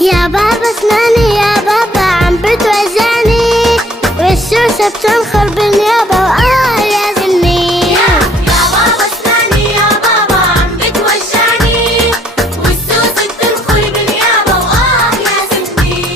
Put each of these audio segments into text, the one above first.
يا بابا اسمعني يا بابا عم بتوجعني، والسوسة بتنخر بالنيابة يا زني. يا بابا اسمعني يا بابا عم بتوجعني، والسوسة بتنخر بالنيابة يا زني.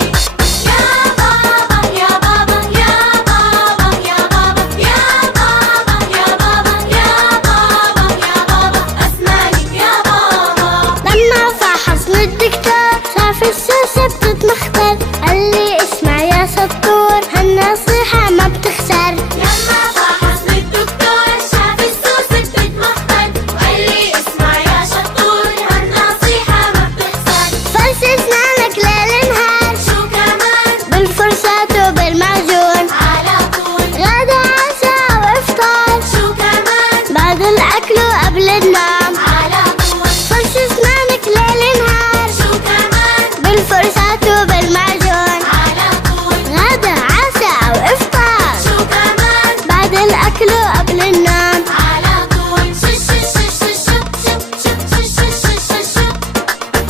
يا بابا يا بابا يا بابا يا بابا يا بابا يا بابا يا بابا يا بابا اسمعني يا بابا. لما فحصني الدكتور شاف السوسة بتتمخطر، قال لي اسمع يا سطور هالنصيحة ما بتخسر. لما فحصني الدكتور شاف السوسة بتتمخطر، وقال لي اسمع يا شطور هالنصيحة ما بتخسر. فرش اسنانك ليل نهار، شو كمان؟ بالفرشاة وبالمعجون، على طول. غدا عشاء وافطار، شو كمان؟ بعد الأكل وقبل النوم. على طول. فرش اسنانك ليل نهار، شو كمان؟ بالفرشاة وبالمعجون، على طول. غدا عشاء وافطار، شو كمان؟ بعد الأكل وقبل النوم. على طول. شو شو شو شو شو شو شو شو شو شو شو شو.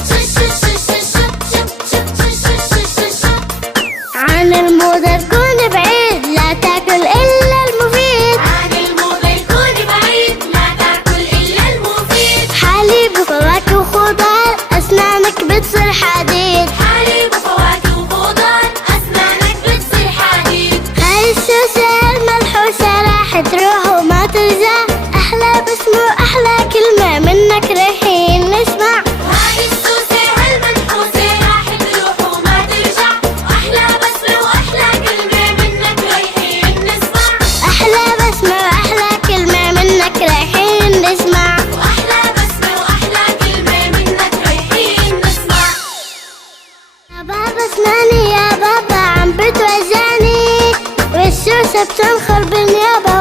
شو شو شو شو شو شو شو شو شو شو شو. عن الموضة تكون بعيد، لا تاكل إلا المفيد، عن الموضة يكون بعيد، لا تاكل إلا المفيد. حليب وفواكه وخضار أسنانك بتصير حديد. حليب وفواكه وخضار أسنانك بتصير حديد. هاي السوسة الملحوسة راح تروح وما ترجع، أحلى بسمة وأحلى كلمة منك رايحين نسمع. هاي السوسة هالمنحوسة راح تروح وما ترجع، وأحلى بسمة وأحلى كلمة منك رايحين نسمع. أحلى بسمة وأحلى كلمة منك رايحين نسمع. وأحلى بسمة وأحلى كلمة منك رايحين نسمع. يا بابا اسمعني يا بابا عم بتوجعني، والسوسة بتنخر بالنيابة